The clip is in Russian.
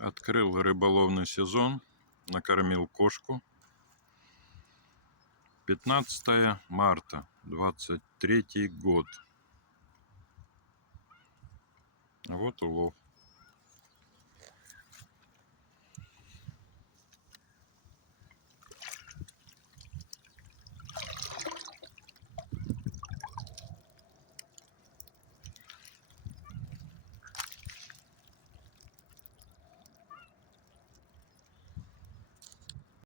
Открыл рыболовный сезон, накормил кошку. 15 марта 23 год. Вот улов.